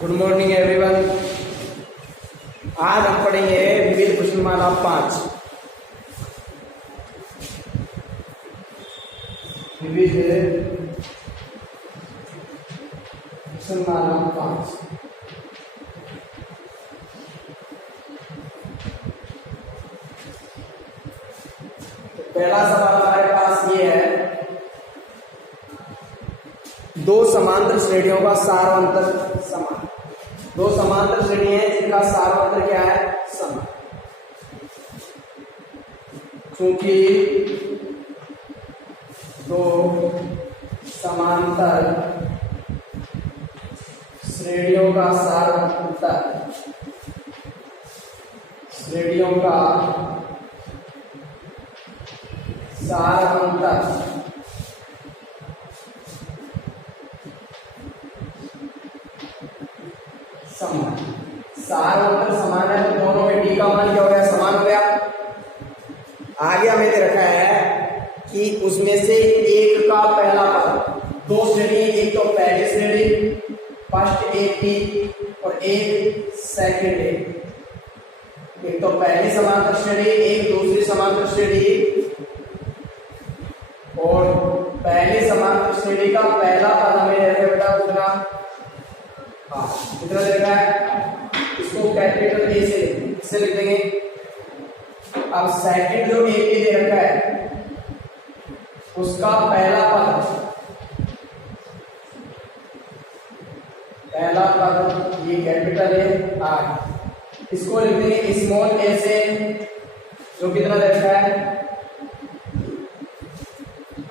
Good morning everyone. आज हम पढ़ेंगे विविध प्रश्नमाला 5। विविध प्रश्नमाला 5। पहला सवाल हमारे पास ये है, दो समांतर श्रेणियों का सारवंतर समान। दो समांतर श्रेणी है जिनका सारवंतर क्या है? समान। क्योंकि दो समांतर श्रेणियों का सारवंतर समान। सारवंतर समान है तो दोनों में डी का मान क्या हो गया? समान हो गया। आगे हमें दे रखा है कि उसमें से एक का पहला पद, दो श्रेणी, एक तो पहली श्रेणी फर्स्ट ए पी और एक सेकंड ए। एक तो पहली समांतर श्रेणी, एक दूसरी समांतर श्रेणी, और पहली समांतर श्रेणी का पहला पद हमें ऐसे बेटा उतना कितना दे रखा है? इसको कैपिटल ए से लिख देंगे। अब सेकंड जो ए पी दे रखा है उसका पहला पद ये कैपिटल ए आर, इसको लिख देंगे स्मॉल ए से, जो कितना दे रखा है?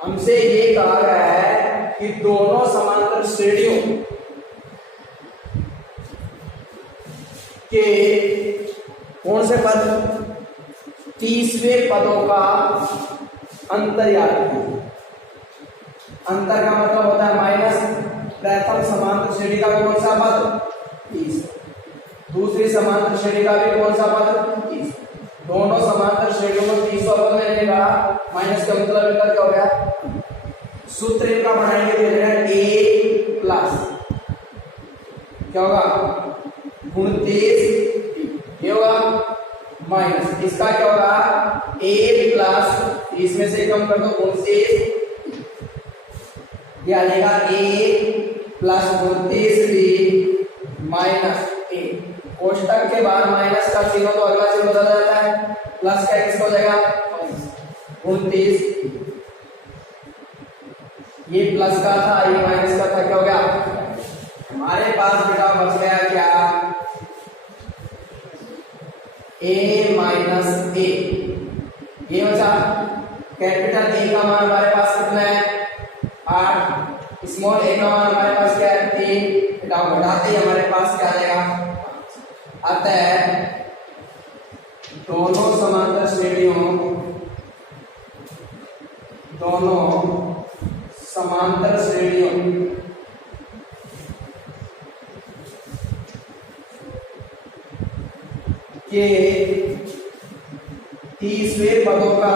हमसे ये कहा गया है कि दोनों समांतर श्रेणियों के कौन से पद? 30वें पदों का अंतर याद रखें। अंतर का मतलब होता है माइनस प्रथम समांतर श्रेणी का भी कौन सा पद? 30। दूसरी समांतर श्रेणी का भी कौन सा पद? 30। दोनों समांतर श्रेणियों में 30 पद मैंने निकाला, माइनस का मतलब इनका क्या हो गया? सूत्र इनका बनाएंगे ए प्लस क्या होगा? 29 ये होगा माइनस इसका क्या होगा? ए प्लस, इसमें से कम कर दो 29, यह आएगा ए प्लस 29 बी माइनस ए। कोष्टक के बाद माइनस का चिन्ह तो अगला चिन्ह बदल जाता है, प्लस का किसका हो जाएगा? 29। ये प्लस का था, ये माइनस का था, क्या हो गया? हमारे पास बेटा बच गया क्या? ए माइनस ए। ये बचा कैपिटल ए का मान हमारे पास कितना है? 8। स्मॉल ए का मान हमारे पास क्या है? 3। बेटा घटाते ही हमारे पास क्या आ जाएगा? अतः दोनों समांतर श्रेणियों के 30वें पदों का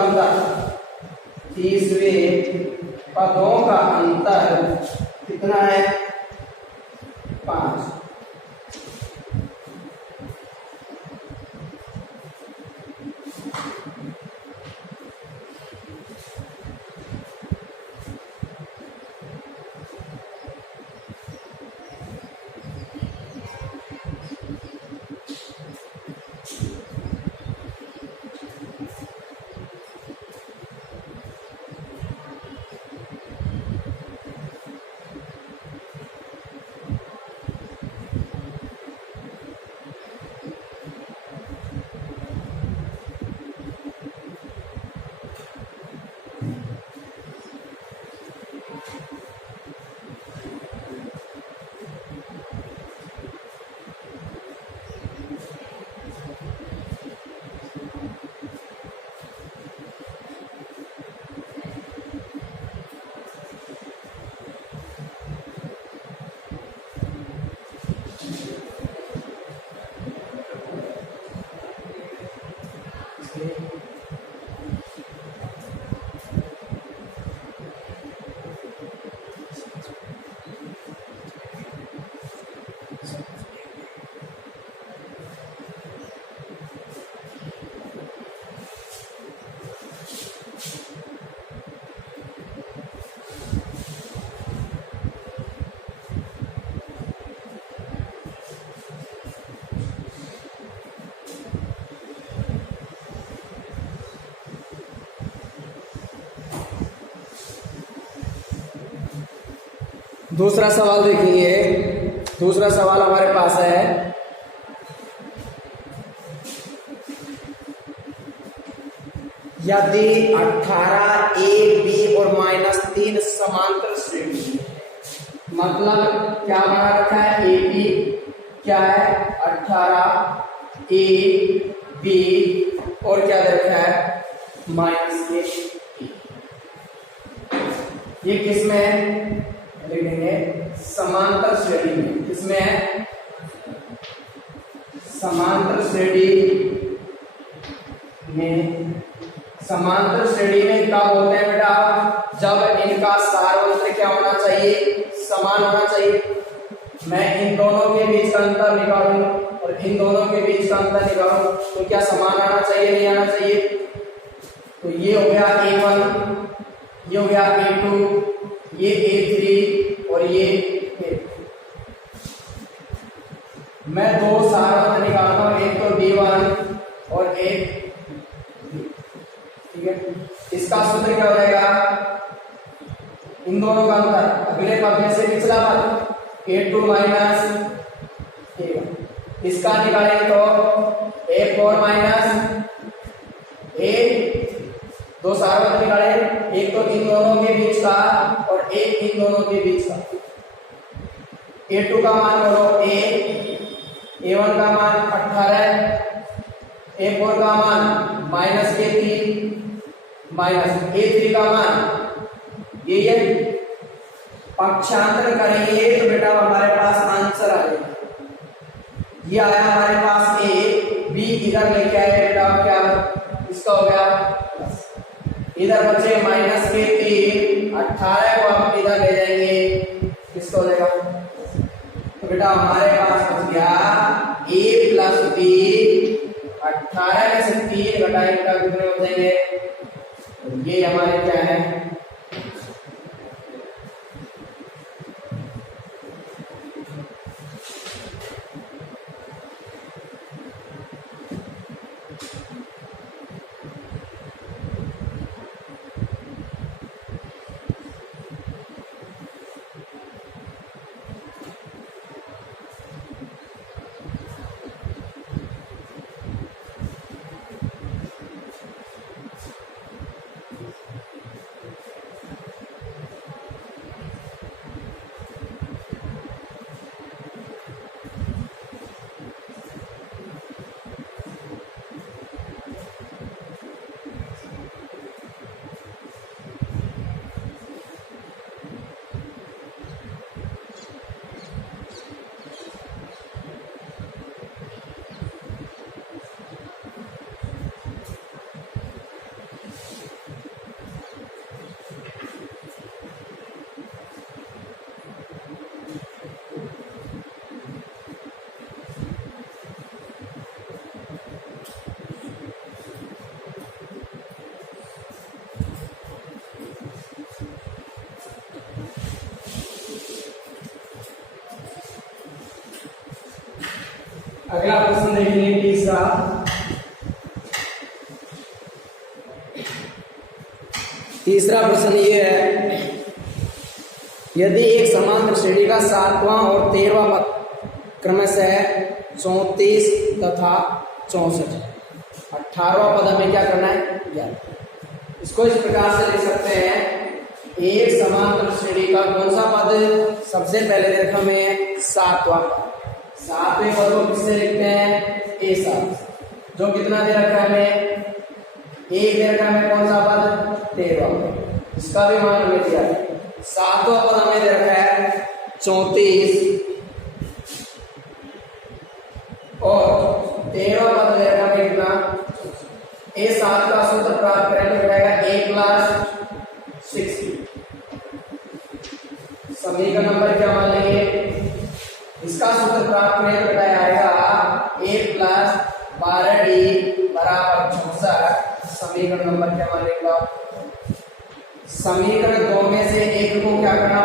अंतर कितना है? 5। दूसरा सवाल देखिए। दूसरा सवाल हमारे पास है, यदि 18 ए बी और -3 समांतर श्रेणी, मतलब क्या बना रखा है, ए बी क्या है 18 ए बी और क्या दे रखा है -के। ये किसमें है, लिखेंगे समांतर श्रेणी में। किसमें है, समांतर श्रेणी में। समांतर श्रेणी में कब होते हैं बेटा, जब इनका सारवंत्र क्या होना चाहिए, समान होना चाहिए। मैं इन दोनों के बीच का अंतर निकालूं और इन दोनों के बीच का अंतर निकालूं तो क्या समान आना चाहिए, नहीं आना चाहिए। तो ये हो गया A1, ये हो गया A2, ये A3 और ये A4। मैं दो सारवंत्र निकालता हूं, एक तो B1 और एक, ठीक है। इसका सूत्र क्या हो जाएगा, इन दोनों का अंतर अगले पद में से पिछला पद A2 माइनस A1, इसका निकालेंगे तो A4 माइनस A, दो सारवंत्र निकाले, एक तो इन दोनों के बीच का और एक इन दोनों के बीच का। A2 का मान बोलो A, A1 का मान 18, A4 का मान -3 माइनस A3 का मान ये पक्षांतर करेंगे तो बेटा हमारे पास आंसर आ जाएगा। ये आया हमारे पास A, B इधर लेके आए बेटा, क्या इसका हो गया प्लस, इधर बचे -3, 18 को हम इधर ले जाएंगे, किसका हो जाएगा, तो बेटा हमारे पास बच गया A प्लस B। 18 में से 3 घटाएंगे कितने हो जाएंगे, ये हमारे क्या है, अगला प्रश्न देखेंगे तीसरा। तीसरा प्रश्न ये है, यदि एक समांतर श्रेणी का 7वां और 13वां पद क्रमशः 34 तथा 64, 18वां पद हमें क्या करना है, ज्ञात। इसको इस प्रकार से लिख सकते हैं, एक समांतर श्रेणी का कौन सा पद सबसे पहले देखा हमें 7वां पद, 7वें पद को किससे लिखते हैं, A7, जो कितना दे रखा है हमें, एक दे रखा है कौन सा पद, 13वां, इसका भी मान हमें दिया है। 7वां पद हमें दे रखा है 34 और 13वां पद दे रखा है कितना, A7 का सूत्र प्राप्त करने में जाएगा A + 60। समीकरण नंबर क्या मान लेंगे, इसका सूत्र प्राप्त करने में आएगा A + 12D = 64। समीकरण नंबर क्या मान लेगा, समीकरण 2 में से एक को क्या करना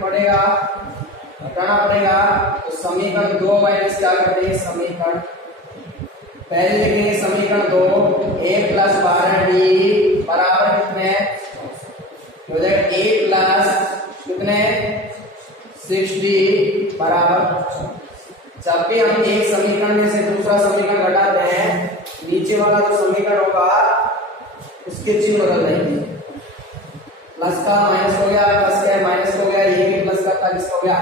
पड़ेगा, हटाना पड़ेगा। तो समीकरण 2 माइनस क्या कर देंगे, समीकरण पहले लिखेंगे समीकरण 2, A + 12D बराबर कितने हो जाएगा, A+ कितने 60 बराबर। जब भी हम एक समीकरण में से दूसरा समीकरण घटाते हैं, नीचे वाला जो समीकरण होगा उसके चिन्ह बदल जाएंगे। प्लस का माइनस हो गया, प्लस का माइनस हो गया, ये भी प्लस का था, किसका हो गया,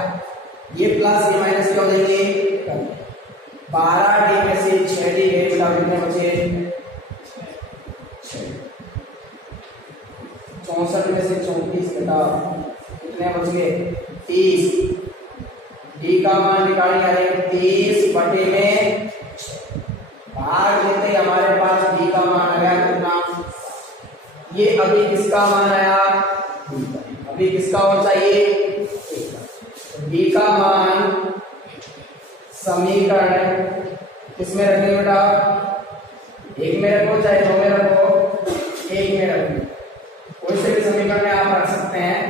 ये प्लस ये माइनस क्यों देंगे। 12 डी में से 6 डी गए, बेटा कितने बचे, 64 में से 34 बेटा कितने बच गए, 30। डी का मान निकालेंगे, 30 बटे में भाग देते हमारे पास डी का मान आ गया कितना, ये अभी किसका मान आया, अभी किसका और चाहिए, डी का मान समीकरण किसमें रखेंगे बेटा, एक में रखो चाहे दो में रखो, एक में रखो, कोई से भी समीकरण में आप रख सकते हैं।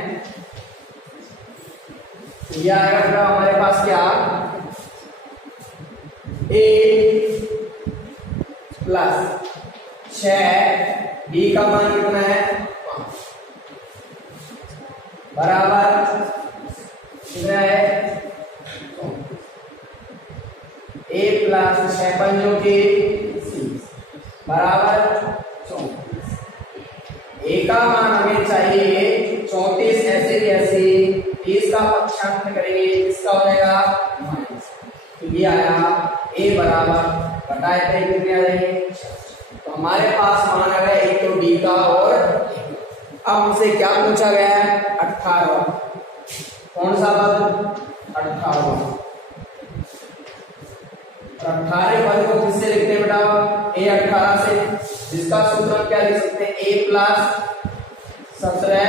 यह आएगा बेटा हमारे पास क्या, ए प्लस 6 डी का मान कितना है 5 बराबर कितना है, ए प्लस 6 पंजों के बराबर 34। ए का मान हमें चाहिए 34, ऐसे कैसे, 30 का पक्षांतर करेंगे, इसका हो जाएगा माइनस, तो ये आया ए बराबर घटाए थे कितने आ जाएंगे। तो हमारे पास मान आ गया एक तो डी का, और अब हमसे क्या पूछा गया है, 18। कौन सा पद, 18। 18 पद को किससे लिखते हैं बेटा, ए 18 से, जिसका सूत्र क्या लिख सकते हैं, ए प्लस 17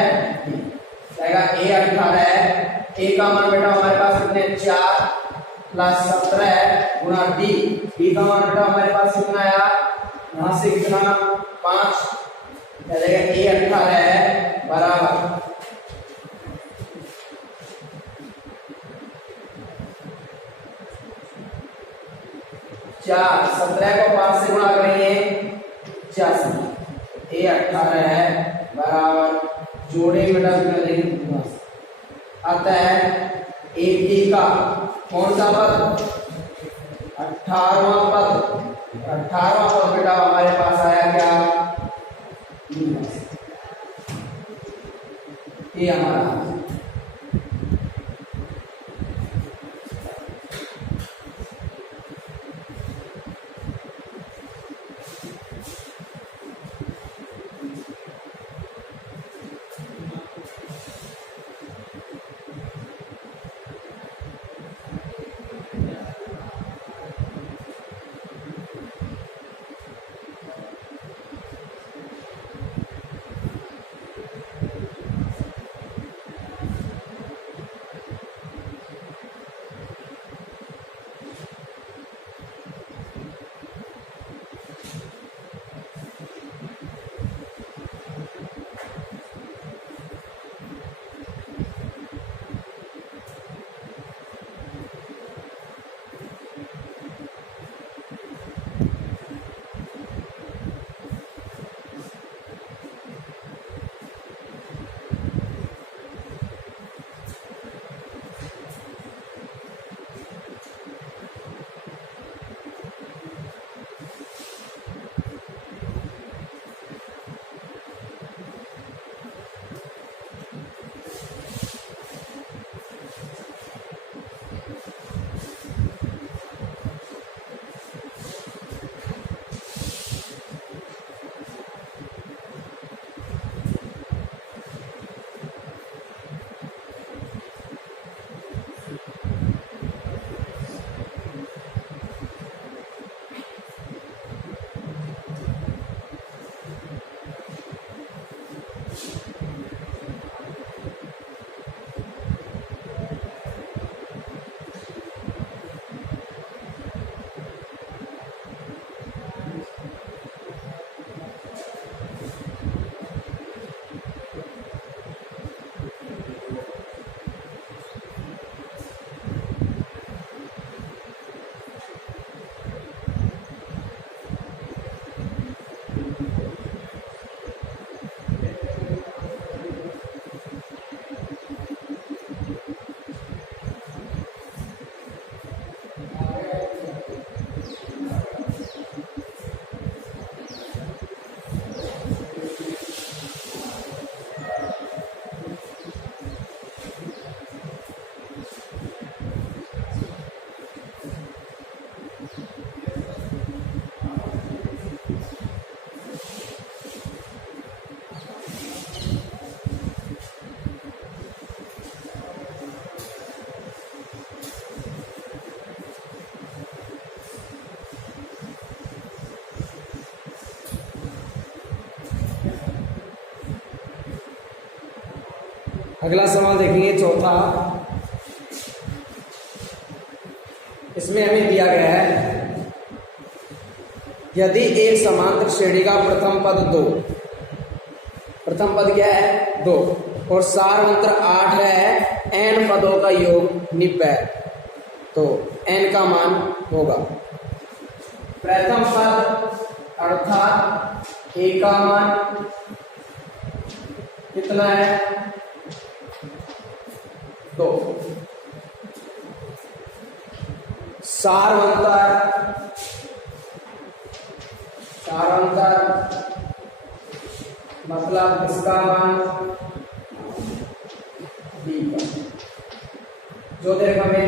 जाएगा, ए 18 है, ए का मान बेटा हमारे पास कितने 4 प्लस 17 गुणा डी, डी का मान बेटा हमारे पास कितना आया, यहां से कितना 5 जाएगा, ए 18 है बराबर 4, 17 को 5 से गुणा करेंगे 85, ए 18 है बराबर, जोड़े बेटा कितना आता है, ए डी का कौन सा पद, 18वां पद, 18वां पद बेटा हमारे पास आया क्या, ये हमारा अगला सवाल देखेंगे चौथा। इसमें हमें दिया गया है यदि एक समांतर श्रेणी का प्रथम पद 2, प्रथम पद क्या है 2 और सारवंतर 8 है, n पदों का योग निप है, तो n का मान होगा प्रथम पद अर्थात a का मान कितना है 2, सारवंतर मतलब इसका मान b का, जो देखो हमें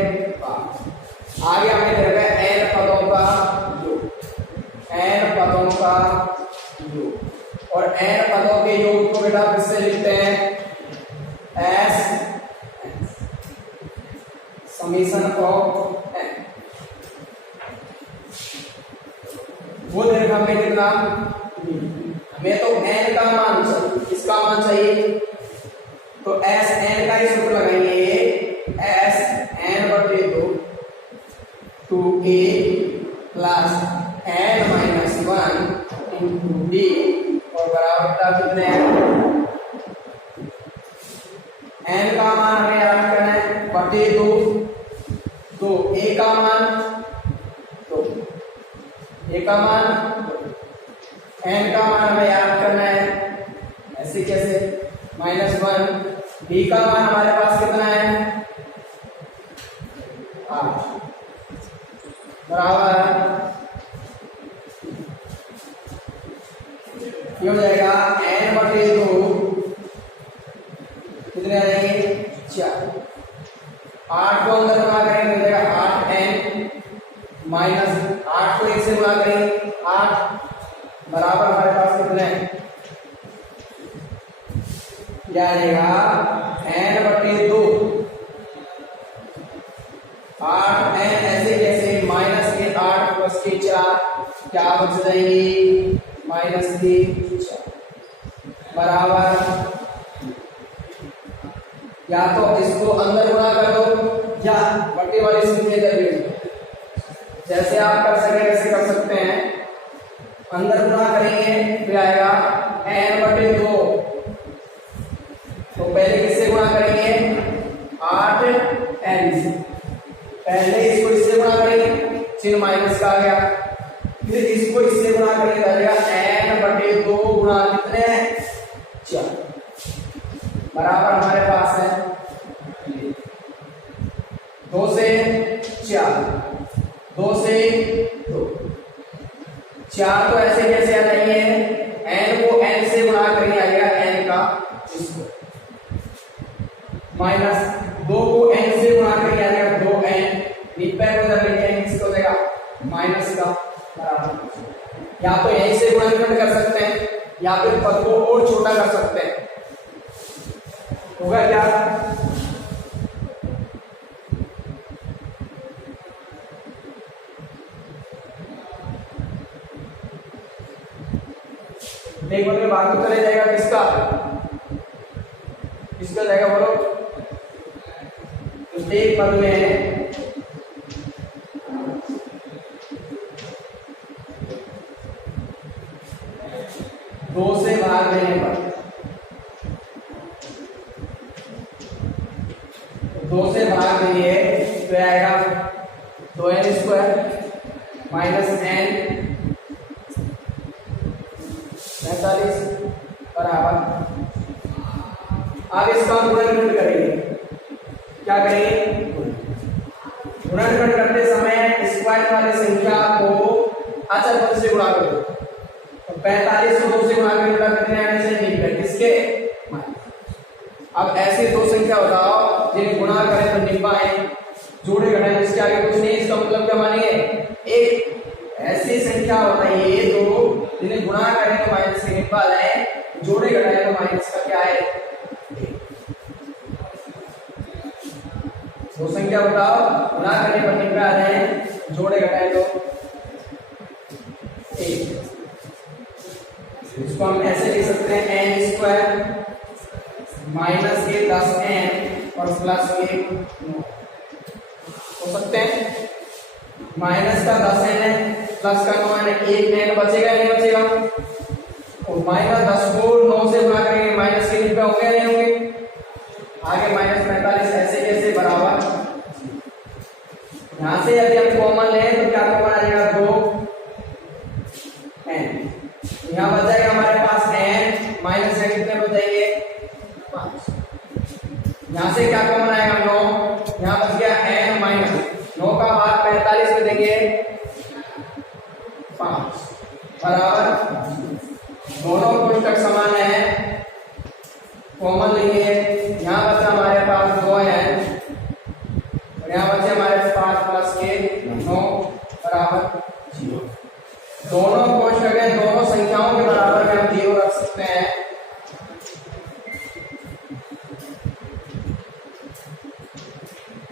आगे हमें देखा n पदों का योग, n पदों का योग, और n पदों के योग को बेटा किससे लिखते हैं s समीशन ऑफ n। वो देखा हमें कितना, हमें तो n का मान चाहिए, किसका मान चाहिए, तो s n का ही सूत्र लगाएंगे, s n बटे 2 2a plus n minus 1 into d और बराबर कितने n का मान हमें याद करना है बटे 2, तो a का मान n का मान हमें याद करना है ऐसे कैसे, -1, b का मान हमारे पास कितना है 8 बराबर ये हो जाएगा n बटे 2 कितने आ जाएंगे 4, 8 को अंदर गुणा करेंगे हो जाएगा 8n माइनस 8 को 1 से गुणा करेंगे 8 बराबर हमारे पास कितने क्या आ जाएगा n बटे 2 8n ऐसे कैसे माइनस के 8 प्लस के 4 क्या बच जाएंगी माइनस के 4 बराबर, या तो इसको अंदर गुणा कर दो या बटे वाली संख्या इधर भेज दो, जैसे आप कर सके वैसे कर सकते हैं। अंदर गुणा करेंगे फिर आएगा n बटे 2, तो पहले किससे गुणा करेंगे 8n से, पहले इसको इससे गुणा करेंगे चिन्ह माइनस का आ गया, फिर इसको इससे गुणा करेंगे आ जाएगा n बटे 2 गुणा कितने 4 बराबर हमारे पास है 2 से 4, 2 से 2, 4 तो ऐसे कैसे आ जाएंगे n को n से गुणा करेंगे आ जाएगा n का स्क्वायर, माइनस 2 को n से गुणा करेंगे आ जाएगा 2n, निपय को इधर लेके आएंगे इसको देगा माइनस का बराबर, या तो यहीं से गुणनखंड कर सकते हैं या फिर पद को और छोटा कर सकते हैं, होगा क्या देखो तो बाकी चले जाएगा किसका, किसका जाएगा बोलो, तो एक पद में 2 से भाग देने पर, 2 से भाग देंगे तो आएगा 2n स्क्वायर माइनस n 45 बराबर, अब इसका गुणनखंड करेंगे, क्या करेंगे गुणनखंड करते समय स्क्वायर वाली संख्या को अचर पद से गुणा कर दो, तो 45 को 2 से गुणा करके कितने आने चाहिए 90, किसके अब ऐसी दो संख्या बताओ जिन्हें गुणा करें तो 90 आए, जोड़े घटाएं इसके आगे कुछ नहीं, इसका मतलब क्या मानेंगे एक ऐसी संख्या बताइए दो जिन्हें गुणा करें तो माइनस के 90 आ जाए, जोड़े घटाएं तो माइनस का क्या है, दो संख्या बताओ गुणा करने पर 90 आ जाए, जोड़े घटाएं तो 1, इसको हम ऐसे लिख सकते हैं n स्क्वायर माइनस के 10n और प्लस के 9 हो सकते हैं। माइनस का 10n है, प्लस का 9n है, एक n बचेगा नहीं बचेगा? और माइनस 10 को 9 से गुणा करेंगे, माइनस के निकले होंगे नहीं होंगे? आगे माइनस 45 ऐसे कैसे बराबर। यहां से यदि हम कॉमन लें तो क्या कॉमन आ जाएगा? 2n। यहां बच जाएगा हमारे पास n, माइनस से कितने बचेंगे? 5। यहां से क्या कॉमन आएगा? 9। यहां बच गया n माइनस 9 का भाग 45 में देंगे 5 बराबर। दोनों कोष्टक समान है, कॉमन लेंगे। यहां बचा हमारे पास 2n और यहां बचे हमारे पास प्लस के 9 बराबर 0। दोनों कोष्टक है, दोनों संख्याओं के बराबर में हम 0 रख सकते हैं।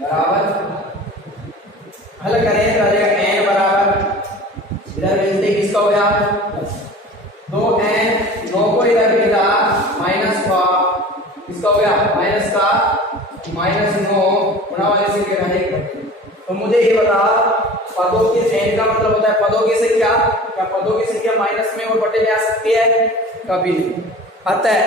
बराबर हल करें तो आ जाएगा n बराबर, इधर भेजते किसका हो गया? 2n, 9 को इधर भेजा माइनस का किसका हो गया? माइनस का -9 गुणा वाले से क्या है? तो मुझे ये बता, पदों की n का मतलब होता है पदों की संख्या। क्या पदों की संख्या माइनस में और बटे में आ सकती है? कभी नहीं। अतः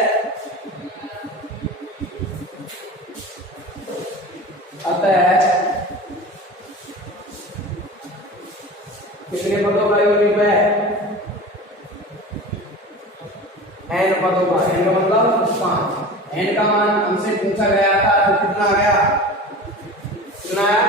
कितने पदों का यूनिट है? n पदों का, n का मतलब 5। n का मान हमसे पूछा गया था तो कितना आ गया? कितना आया?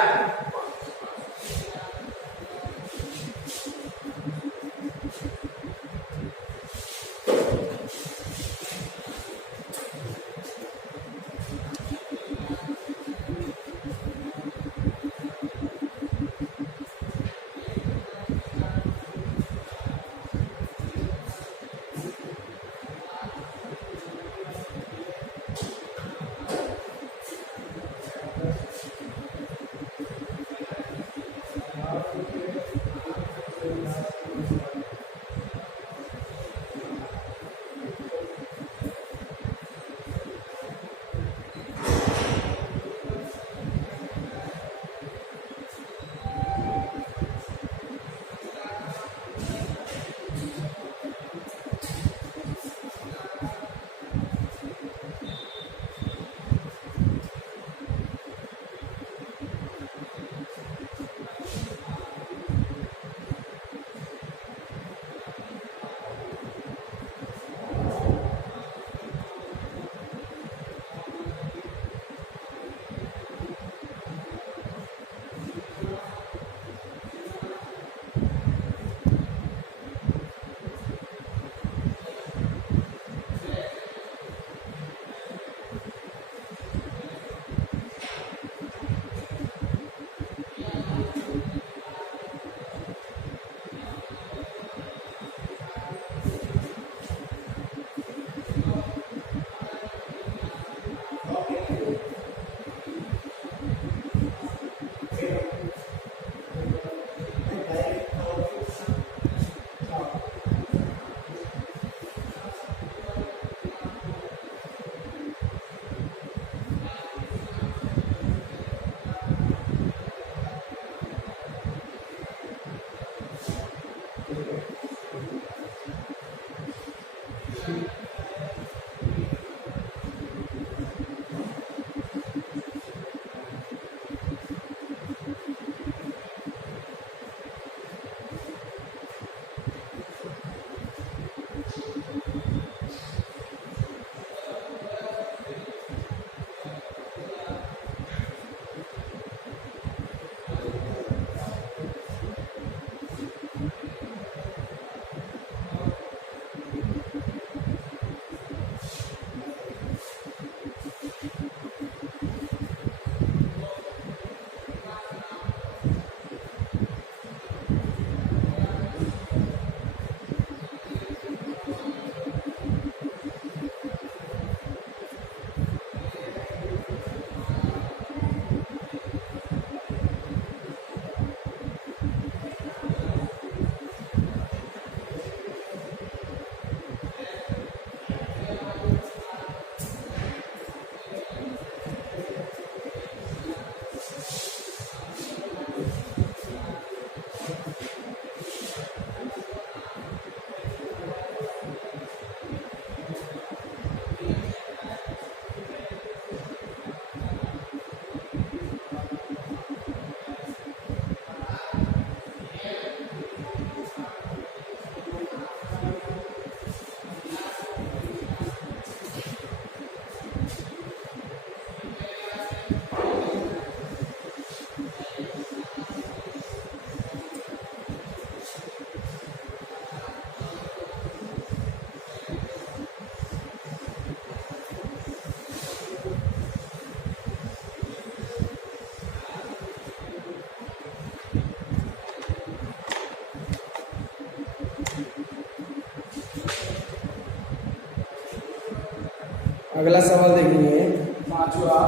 अगला सवाल देखेंगे पांचवा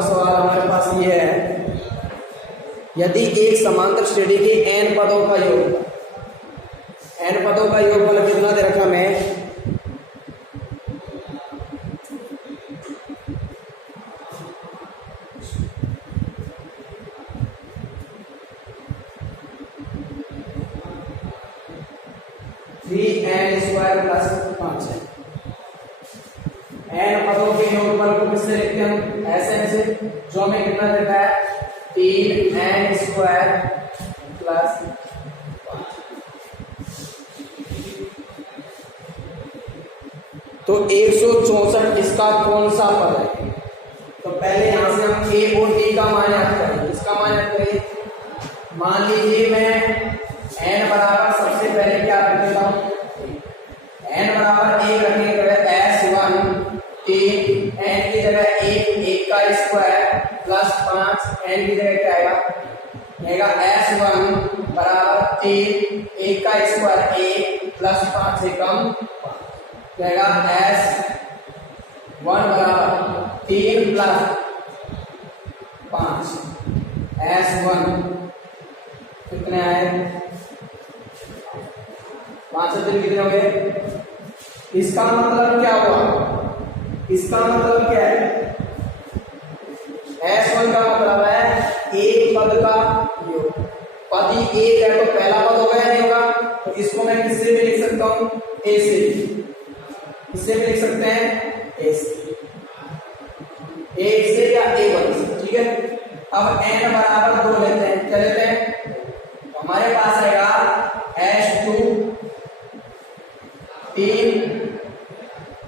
सवाल हमारे पास ये है, यदि एक समांतर श्रेणी के n पदों का योगफल कितना दे रखा हमें, n² प्लस 5 है। n पदों के योगफल को किससे लिखते हैं हम, ऐसे जो हमें कितना देता है 3n² प्लस 5। तो 164 इसका कौन सा पद है? तो पहले यहां से हम a और d का मान याद करें। इसका मान याद करें, मान लीजिए मैं n बराबर सबसे पहले क्या रख देता हूं, n बराबर 1 रखने के बाद s1 3 n की जगह 1 का स्क्वायर प्लस 5 n की जगह क्या आएगा s1 बराबर 3 1 का स्क्वायर 1 प्लस 5 से कम जाएगा s1 बराबर 3 प्लस 5 s1 कितने आए 5 से 3 कितने हो गए। इसका मतलब क्या हुआ, इसका मतलब क्या है, S1 का मतलब है एक पद का योग। पद ही एक है तो पहला पद होगा या नहीं होगा, तो इसको मैं किससे भी लिख सकता हूं, a से। किससे भी लिख सकते हैं, a से, एक से या a1 से, ठीक है। अब n बराबर 2 लेते हैं, क्या लेते हैं, तो हमारे पास आएगा s2 3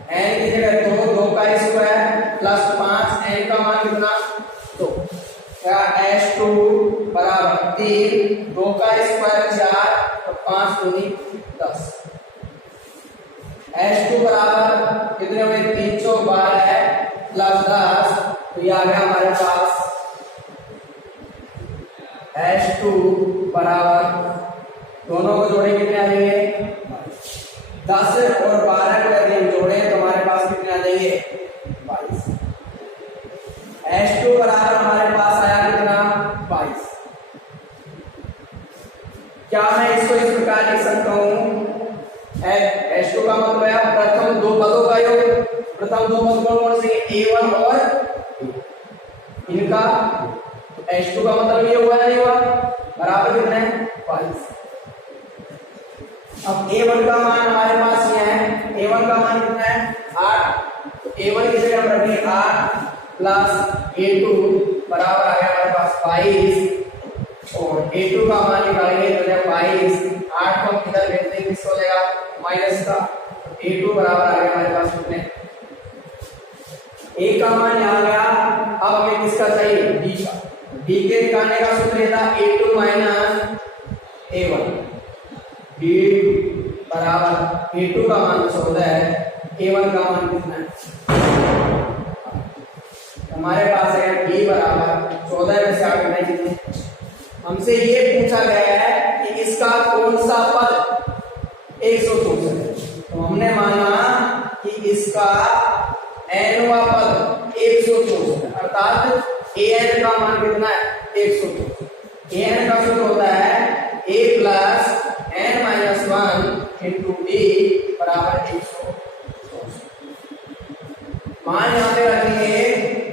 n की जगह 2 का स्क्वायर प्लस 5 n का मान कितना 2, क्या s2 बराबर 3 2 का स्क्वायर 4 और 5 दूनी 10। s2 बराबर कितने हुए 3 चौक 12 है प्लस 10, तो ये आ गया हमारे पास s2 बराबर, दोनों को जोड़े कितने आ जाएंगे 10 और 12 को यदि हम जोड़े तो हमारे पास कितने आ जाएंगे 22। s2 बराबर हमारे पास आया कितना 22। क्या मैं इसको इस प्रकार लिख सकता हूं, s2 का मतलब है प्रथम दो पदों का योग। प्रथम दो पद कौन से, a1 और इनका, तो s2 का मतलब ये हुआ नहीं हुआ, बराबर कितना है 22। अब a1 का मान हमारे पास ये है, a1 का मान कितना है 8, तो a1 की जगह हम रखेंगे 8 प्लस a2 बराबर आ गया हमारे पास 22, और a2 का मान निकालेंगे तो 22, 8 को हम इधर भेज देंगे, किसको लेगा माइनस का, a2 बराबर आ गया हमारे पास कितने, a का मान यहाँ गया। अब हमें किसका चाहिए, d का। d के निकालने का सूत्र था a2 माइनस a1, d बराबर a2 का मान 14 है, a1 का मान कितना है, हमारे पास है d बराबर 14 में से 8 घटाए कितने। हमसे ये पूछा गया है कि इसका कौन सा पद 164 है, तो हमने माना कि इसका nवा पद 164 है, अर्थात an का मान कितना है 164। an का सूत्र होता है a plus n minus 1 into d बराबर 164। मान यहाँ पे रखेंगे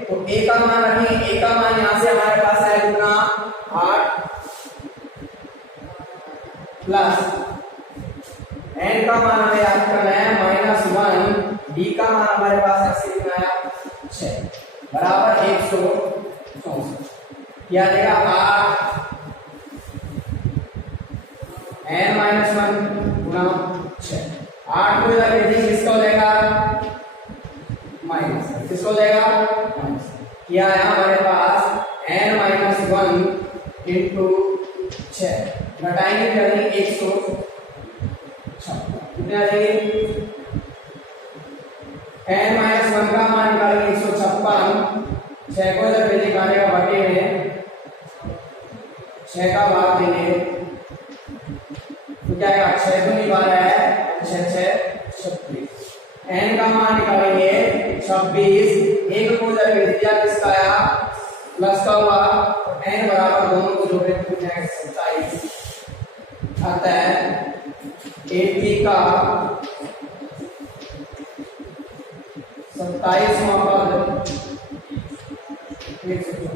तो a का मान रखेंगे, a का मान यहाँ से हमारे पास है कितना 8 प्लस n का मान हमें याद करना है -1, d का मान हमारे पास ऐसे कितना है 6 बराबर 164। क्या देगा 8 n माइनस 1 गुना 6, 8 को इधर भेजेंगे किसको लेगा माइनस, किसको लेगा माइनस। क्या है हमारे पास n माइनस 1 इंटू 6, घटाएंगे करेंगे 156, कितने आ जाएंगे n माइनस 1 का मान निकालेंगे 156, 6 को इधर भेजेंगे गाने का बटे में 6 का भाग देंगे तो क्या आएगा 6 दूनी 12 है 6 6 36, n का मान निकालेंगे 26, एक को जब भेज दिया किसका आया प्लस का हुआ, n बराबर दोनों को जोड़े तो जाएगा 27, अतः 80 का 27वां पद 114।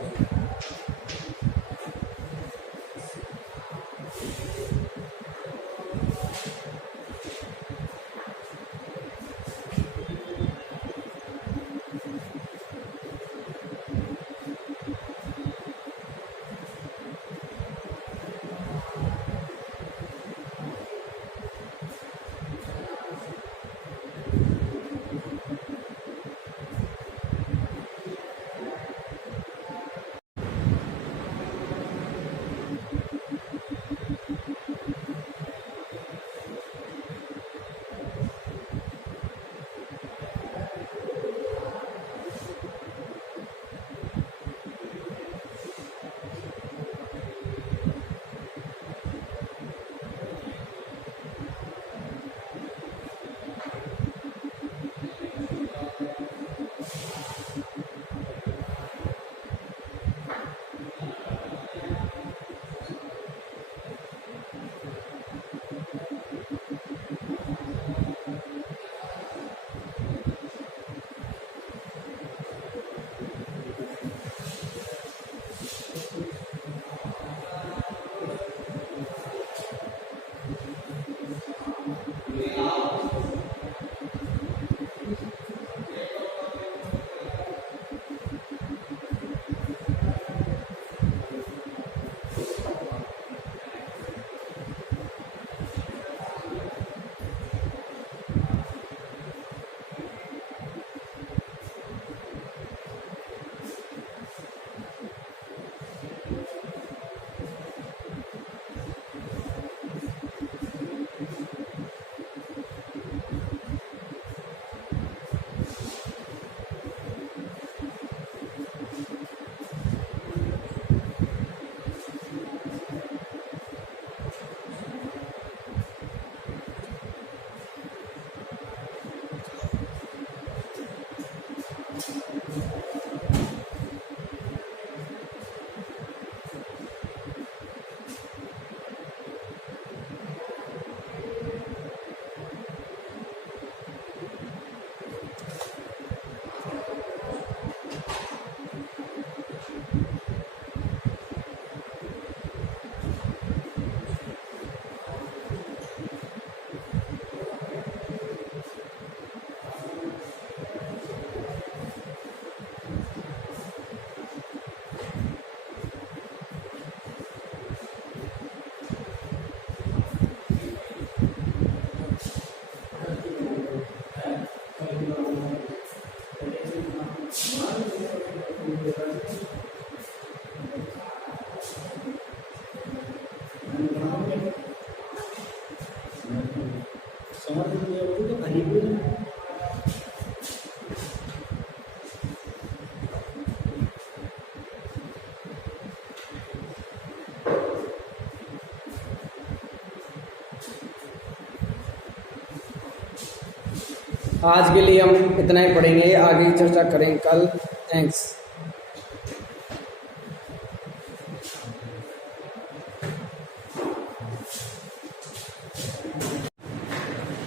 आज के लिए हम इतना ही पढ़ेंगे, आगे की चर्चा करेंगे कल। थैंक्स।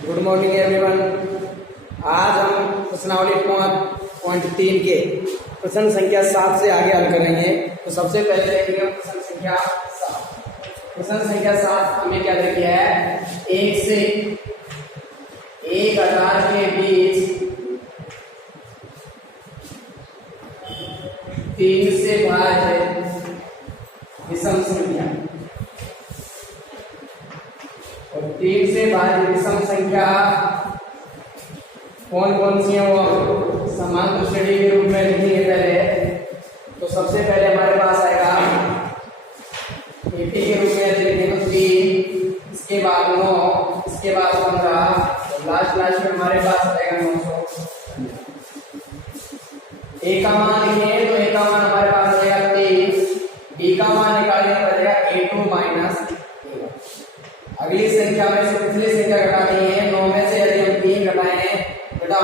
Good morning everyone. आज हम प्रश्नावली पॉइंट 3 के प्रश्न संख्या 7 से आगे हल करेंगे। तो सबसे पहले देखेंगे प्रश्न संख्या 7। प्रश्न संख्या 7 हमें क्या दिया है, 1 से 1000 के बीच 3 से भाज्य विषम संख्या, और 3 से भाज्य विषम संख्या कौन कौन सी है वो समांतर श्रेणी के रूप में लिखेंगे पहले। तो सबसे पहले हमारे पास आएगा 80 के रूप में लिखेंगे तो 3, इसके बाद 9, इसके बाद 15, लास्ट में हमारे पास आएगा 900। ए का मान लिखें तो ए का मान हमारे पास आएगा 23, बी का मान निकालने पर आएगा A2 माइनस A1। अगली संख्या में से पिछली संख्या घटानी है, 9 में से यदि हम 3 घटाएं बेटा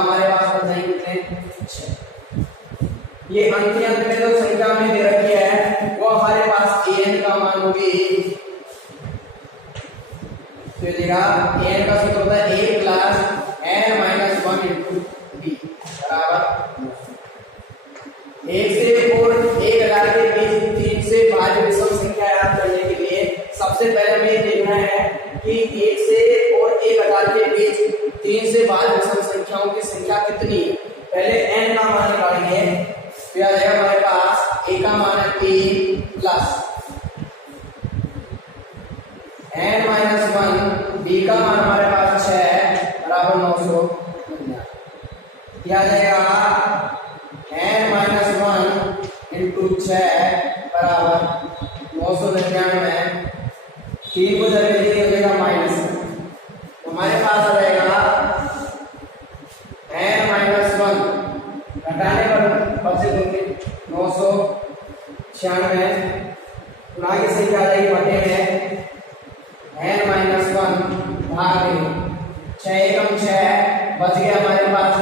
अंत में जो संख्या में दे रखी है वो हमारे पास an का मान होगी, तो देगा an का सूत्र होता है a plus n minus 1 into b बराबर 1 से और 1000 के बीच 3 से भाज्य विषम संख्या याद करने के लिए सबसे पहले हमें देखना है कि 1 से और 1000 के बीच 3 से भाज्य विषम संख्याओं की संख्या कितनी है। पहले n का मान निकालेंगे, फिर आ जाएगा हमारे पास a का मान है 3 प्लस n माइनस 1, b का मान हमारे पास 6 बराबर 900, यह आ जाएगा n माइनस 1 इंटू 6 बराबर 999, 3 को जब लेंगे हो जाएगा माइनस, तो हमारे पास आ जाएगा n माइनस 1 घटाने पर बचे होंगे 996, गुणा की संख्या आ जाएगी बटे में n माइनस 1 भाग 6 एकम 6 बच गया हमारे पास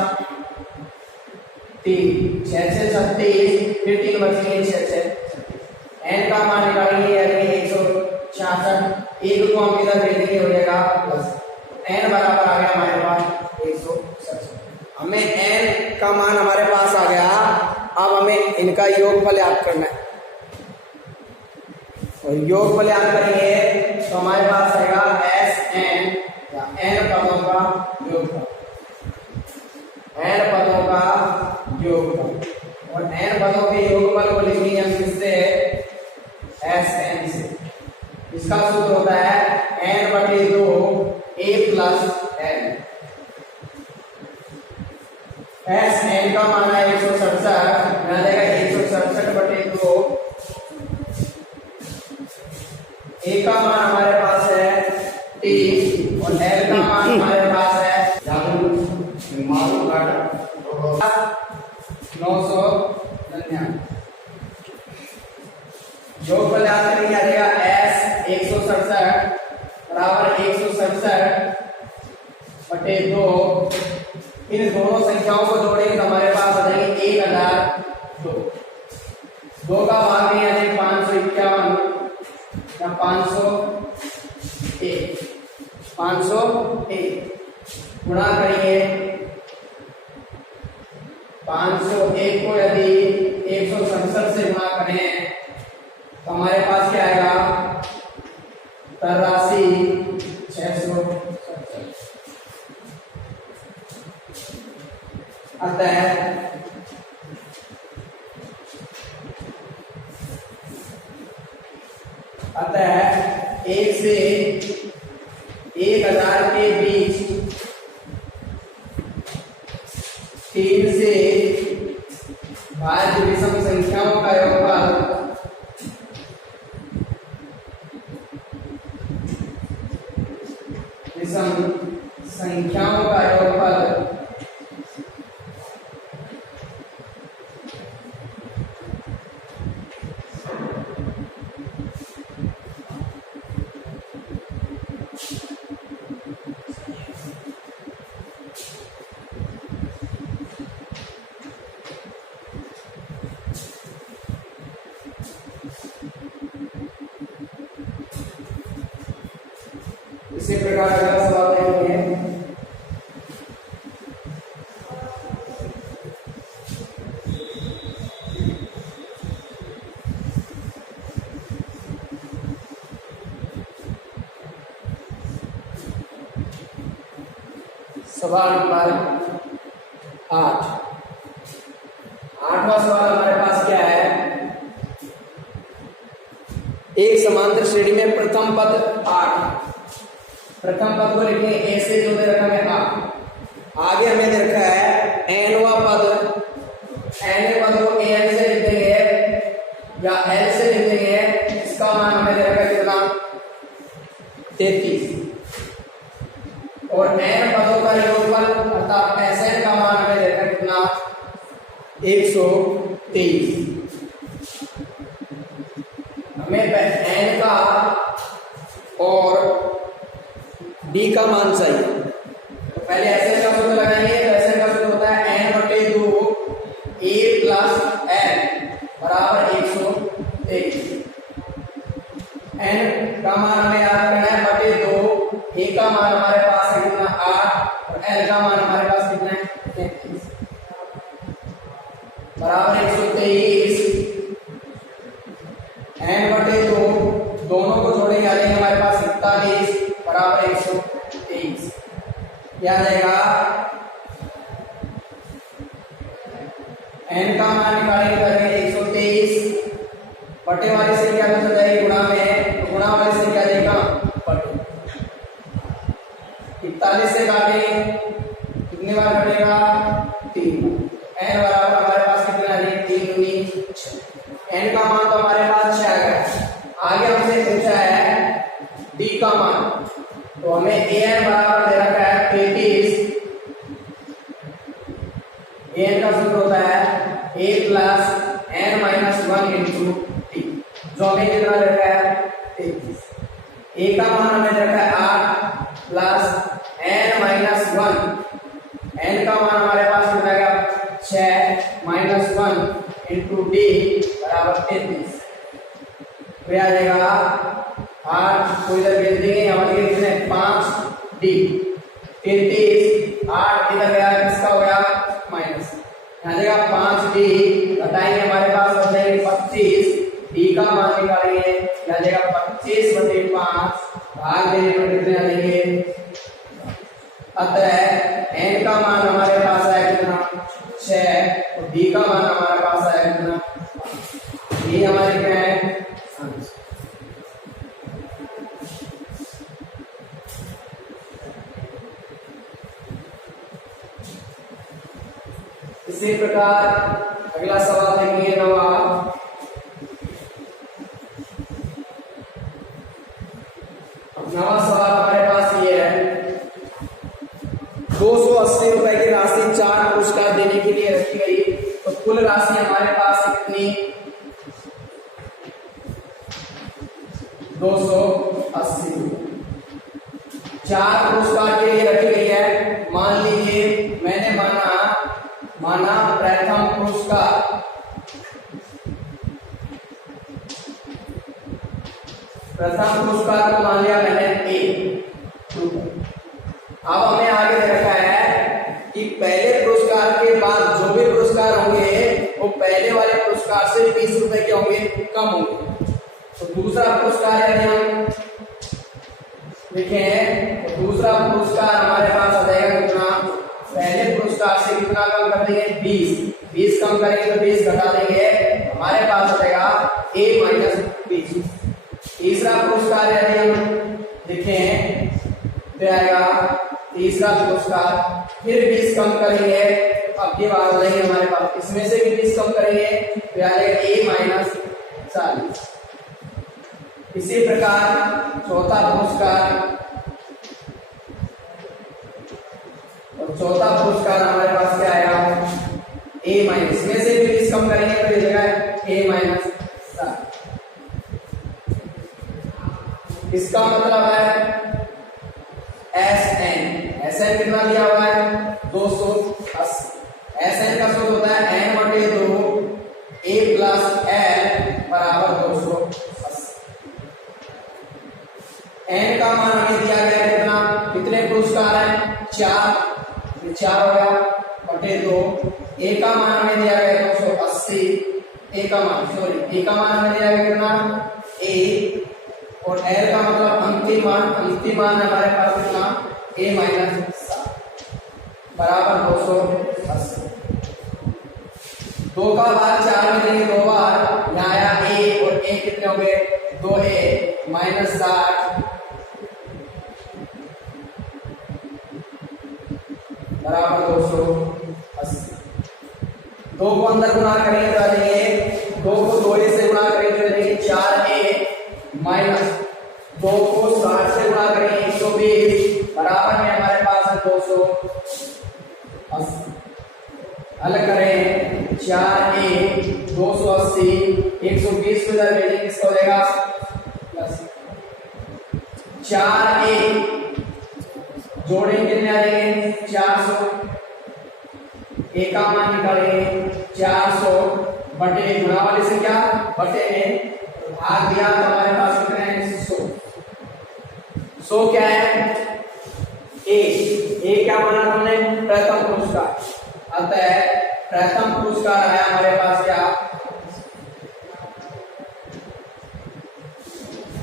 3, 6 से 36, फिर 3 बच गए 6 से n का मान निकालेंगे यानी 166, एक को हम इधर भेज देंगे हो जाएगा प्लस n बराबर आ गया हमारे पास 167। हमें n का मान हमारे पास आ गया, अब हमें इनका योगफल याद करना है, और योगफल याद करेंगे तो हमारे पास आएगा Sn या n पदों का योगफल, n पदों का योगफल, और n पदों के योगफल को लिखेंगे हम किससे, Sn से। इसका सूत्र होता है n बटे 2 a प्लस n। Sn का मान है 167, आ जाएगा 167 बटे 2, a का मान हमारे पास है 3 और l का मान हमारे पास है 999। योगफल याद करेंगे आ जाएगा s 167 बराबर 167 बटे 2, इन दोनों संख्याओं को जोड़ेंगे तो हमारे पास आ जाएंगे 1002, 2 का भाग नहीं आ जाएगा 551 या 501 गुणा करेंगे 501 को यदि 167 से गुणा करें तो हमारे पास क्या आएगा 83,670। अतः 1 से 1000 के बीच 3 से भाज्य विषम संख्याओं का योगफल विषम संख्याओं का योगफल इसी प्रकार अगला सवाल देखेंगे। सवाल नंबर 8, 8वां सवाल हमारे पास क्या है, एक समांतर श्रेणी में प्रथम पद 8, प्रथम पद को लिखेंगे ए से जो दे रखा है आगे हमें दे रखा है एनवा पद, एन पद को एन से लिख देंगे या एल से लिख देंगे, इसका मान हमें दे रखा है कितना 33, और एन पदों का योगफल अर्थात एसएन का मान हमें दे रखा है कितना 123। हमें एन का और डी का मान चाहिए, तो पहले एसएन का सूत्र लगाएंगे, तो एसएन का सूत्र होता है n बटे 2 a प्लस n n का मान हमें याद करना है बटे 2, a का मान हमारे पास है कितना 8 और l का मान हमारे पास कितना है 33 बराबर 123 n बटे 2 दोनों को जोड़ेंगे आ जाएंगे हमारे पास 41 बराबर 123 क्या आ जाएगा n का मान निकालेंगे करेंगे 123 बटे वाली संख्या में जाएगी गुणा में तो गुणा वाली संख्या जाएगा बटे 41 से काटेंगे कितने बार कटेगा 3 n बराबर हमारे पास कितना है 3 दूनी 6 n का मान तो हमारे पास 6 आ गया। आगे हमसे पूछा है d का मान तो हमें an बराबर दे रखा है 33 an का सूत्र होता है a plus n minus 1 into t जो हमें कितना दे रखा है 33 a का मान हमें दे रखा है 8 प्लस n माइनस 1 n का मान हमारे पास कितना आ गया 6 माइनस 1 इंटू d बराबर 33 तो आ जाएगा 8 को इधर भेज देंगे हमारे कितने 5 d 33 8 इधर गया किसका हो गया माइनस यहाँ जाएगा 5 d बताएंगे हमारे पास हो जाएंगे 25 d का मान निकालेंगे यहाँ जाएगा 25 बटे 5 भाग देने पर कितने आ जाएंगे अतः n का मान हमारे पास है कितना 6 और d का मान हमारे पास है कितना ये हमारे क्या है इसी प्रकार अगला सवाल देखेंगे नवा सवाल हमारे पास ये है 280 रुपए की राशि 4 पुरस्कार देने के लिए रखी गई तो कुल राशि हमारे पास कितनी 280 4 पुरस्कार के लिए रखी गई है। मान लीजिए मैंने माना प्रथम पुरस्कार को मान लिया मैंने ए। अब हमें आगे दे रखा है कि पहले पुरस्कार के बाद जो भी पुरस्कार होंगे वो पहले वाले पुरस्कार से 20 रुपए के होंगे कम होंगे। तो दूसरा पुरस्कार यदि हम देखें तो दूसरा पुरस्कार हमारे पास आ जाएगा कितना पहले पुरस्कार से कितना कम कर देंगे 20 कम करेंगे तो 20 घटा देंगे हमारे पास आ जाएगा a माइनस 20। तीसरा पुरस्कार यदि हम देखें तो आएगा तीसरा पुरस्कार फिर 20 कम करेंगे अब ये बात रहेगी हमारे पास इसमें से भी 20 कम करेंगे तो आ जाएगा a माइनस 40। इसी प्रकार चौथा पुरस्कार हमारे पास क्या आएगा a माइनस में से भी 20 कम करेंगे तो ये जगह a माइनस 7। इसका मतलब है SN कितना दिया हुआ है 280। SN का सूत्र होता है n बटे 2 a प्लस l बराबर 280। n का मान हमें दिया गया है कितने पुरस्कार हैं 4 हो गया बटे 2 a का मान हमें दिया गया है 280 a का मान हमें दिया गया कितना a और l का मतलब अंतिम मान हमारे पास कितना a माइनस 7 बराबर 280। 2 का भाग 4 में देंगे 2 बार यहाँ आया a और a कितने हो गए 2a माइनस 60 बराबर 280। 2 को अंदर गुणा करेंगे तो आ जाएंगे 2 को 2a से गुणा करेंगे तो आ जाएंगे 4a माइनस 2 को 60 से गुणा करेंगे 120 बराबर में हमारे पास है 280। अलग करें 4a 280 120 को इधर भेजेंगे किसको देगा प्लस 4a जोड़ेंगे कितने आ जाएंगे 400 a का मान निकालेंगे 400 बटे गुणा वाले से क्या बटे में भाग दिया तो हमारे पास कितने हैं सो क्या है ए क्या माना हमने प्रथम पुरस्कार, अतः प्रथम पुरस्कार आया हमारे पास क्या,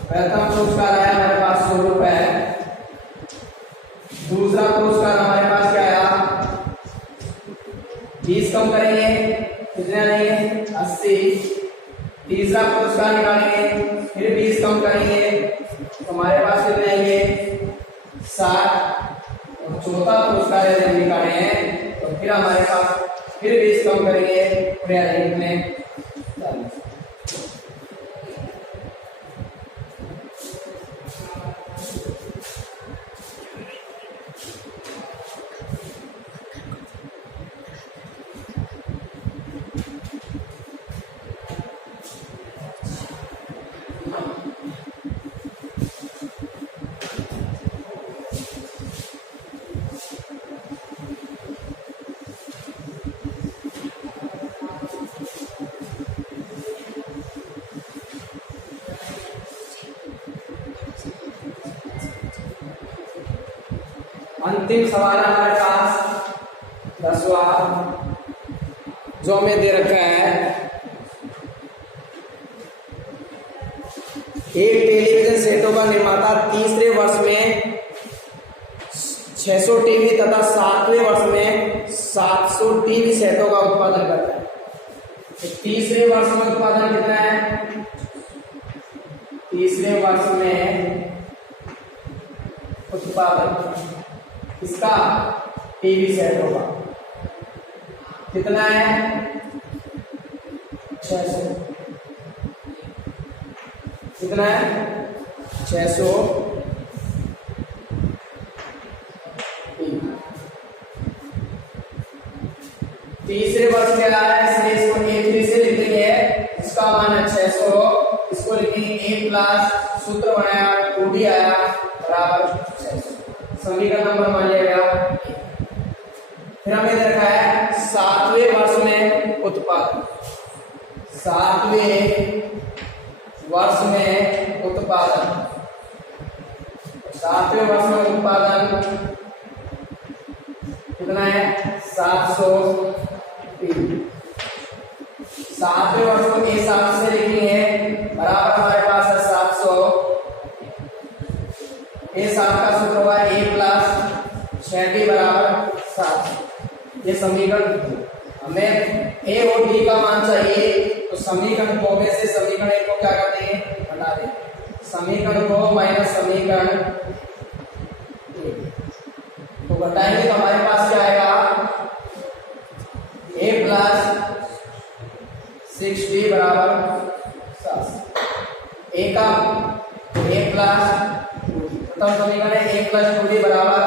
प्रथम पुरस्कार आया हमारे पास 100 रुपए। दूसरा पुरस्कार हमारे पास क्या आया 20 कम करेंगे कितने रहेंगे 80। तीसरा पुरस्कार निकालेंगे फिर 20 कम करेंगे तो हमारे पास कितने आएंगे 60। और चौथा पुरस्कार यदि हम निकाले हैं तो फिर हमारे पास फिर 20 कम करेंगे फिर आएंगे कितने 40। अंतिम सवाल है हमारे पास 10वां जो हमें दे रखा है, एक टेलीविजन सेटों का निर्माता तीसरे वर्ष में 600 टीवी तथा 7वें वर्ष में 700 टीवी सेटों का उत्पादन करता है। तो तीसरे वर्ष में उत्पादन कितना है, तीसरे वर्ष में उत्पादन इसका टीवी सेटों का कितना है 600, कितना है 600। तीसरे वर्ष के आया है इसलिए इसको A3 से लिख देंगे, इसका मान है 600, इसको लिखेंगे A प्लस सूत्र बनाया 2D आया बराबर 600, समीकरण नंबर मान लिया गया। फिर हमें दे रखा है 7वें वर्ष में उत्पादन, 7वें वर्ष में उत्पादन, 7वें वर्ष में उत्पादन कितना है 700। 7वें वर्ष को A7 से लिखेंगे बराबर हमारे पास है 700। A7 का सूत्र होगा A प्लस 6D बराबर 7। ये समीकरण हमें A और D का मान चाहिए तो समीकरण 2 में से समीकरण 1 को क्या करते हैं हटा दें, समीकरण 2 माइनस समीकरण 1 तो घटाएंगे तो हमारे पास क्या आएगा A प्लस 6D बराबर 7। A का A प्लस प्रथम समीकरण है A प्लस 2D बराबर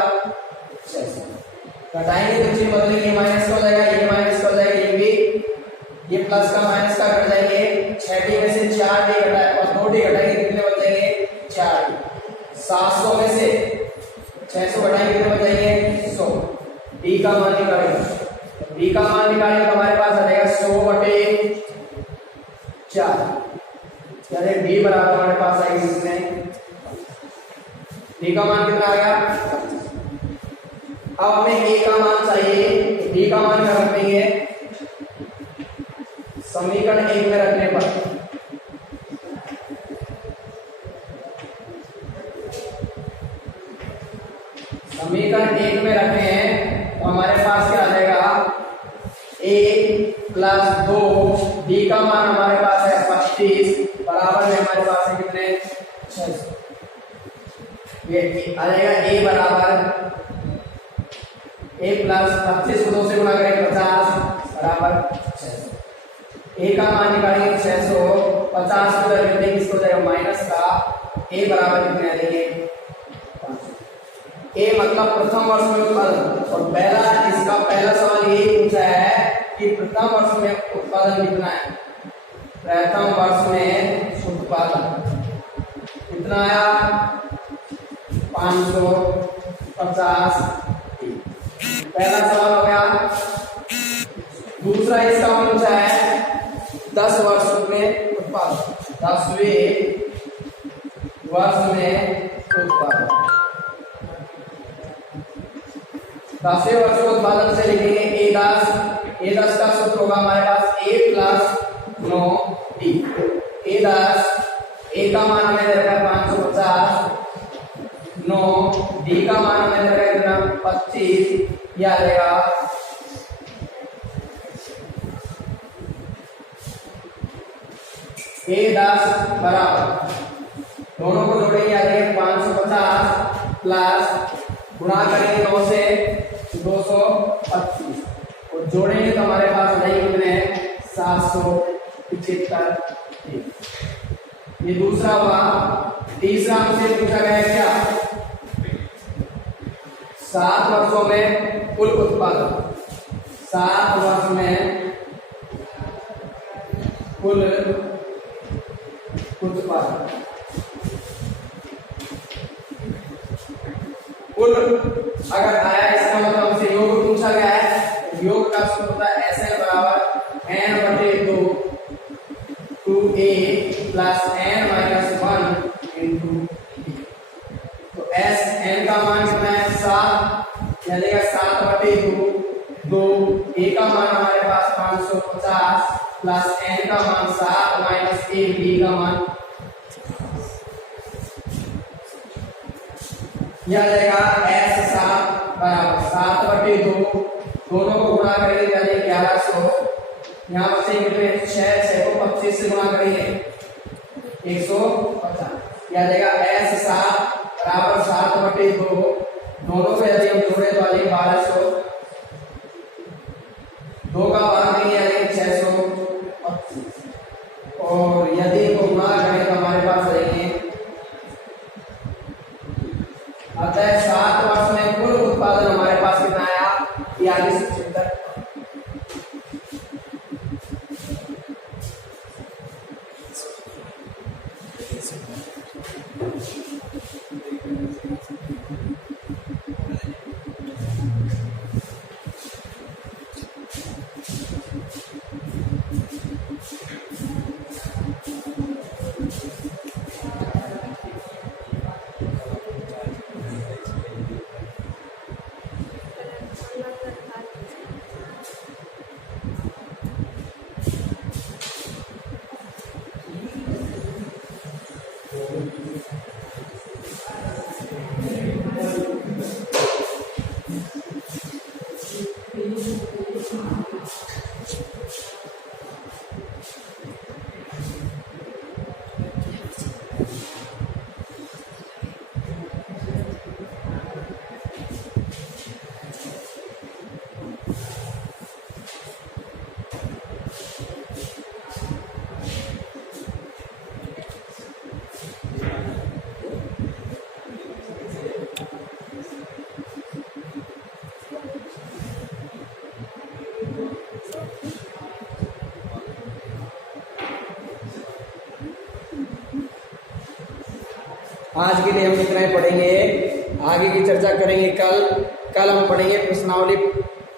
600। घटाएंगे तो चिन्ह बदलेंगे, माइनस का हो जाएगा ये माइनस का हो जाएगा ये भी, ये प्लस का माइनस का कट जाएंगे, 6D में से 4D घटाए और 2D घटाएंगे कितने बच जाएंगे 4D। 700 में से 600 घटाएंगे कितने बच जाएंगे 100। D का मान निकालेंगे, D का मान निकालेंगे तो हमारे पास आ जाएगा 100/4, यानी D बराबर हमारे पास आएगी इसमें D का मान कितना आएगा। अब हमें A का मान चाहिए, D का मान क्या रख देंगे समीकरण 1 में रखने पर, समीकरण 1 में रखते हैं तो हमारे पास क्या आ जाएगा A प्लस 2, D का मान हमारे पास है 25 बराबर में हमारे पास है कितने 600। ये आ जाएगा A बराबर A प्लस 25 को 2 से गुणा करेंगे 50 बराबर 600। A का मान निकालेंगे 600, 50 को इधर लिख देंगे इसको जाएगा माइनस का, A बराबर कितने आ जाएंगे 5। A मतलब प्रथम वर्ष में उत्पादन, और पहला इसका पहला सवाल यही पूछा है कि प्रथम वर्ष में उत्पादन कितना है, प्रथम वर्ष में उत्पादन कितना आया 550। पहला सवाल हो गया। दूसरा इसका पूछा है 10 वर्ष में उत्पादन, 10वें वर्ष में उत्पादन। 10वें वर्ष के उत्पादन से लिखेंगे A10 का सूत्र होगा हमारे पास A + 9D। A10 A का मान हमें दे रखा है 550, 9 D का मान हमें दे रखा है कितना 25, यह आ जाएगा A10 बराबर, दोनों को जोड़ेंगे आ जाएगा 550 प्लस गुणा करेंगे 9 से 225 और जोड़ेंगे तो हमारे पास नहीं कितने हैं 775। ये दूसरा हुआ। तीसरा हमसे पूछा गया है क्या 7 वर्षों में कुल उत्पादन, 7 वर्ष में कुल उत्पादन, कुल अगर आया इसका मतलब हमसे योग पूछा गया है। योग का सूत्र होता है Sn बराबर n/2 2a plus n - 1 into d। तो Sn का मान कितना है 7, यह देगा 7/2, 2 a का मान हमारे पास 550 प्लस n का मान 7 माइनस 1 d का मान यह आ जाएगा S7 बराबर 7/2, दोनों को गुणा करेंगे यानी 1100, यहाँ पर से कितने 6 को 25 से गुणा करेंगे 150, यह आ जाएगा S7 बराबर 7/2, दोनों को यदि हम जोड़े तो आ जाएगा 1200, 2 का भाग देंगे यानी 625 और यदि इनको गुणा करें तो हमारे पास रहेंगे। अतः 7 वर्ष में कुल उत्पादन हमारे पास कितना आया 4275। आज के लिए हम इतना ही पढ़ेंगे, आगे की चर्चा करेंगे कल हम पढ़ेंगे प्रश्नावली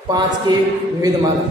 5 की विधमाला।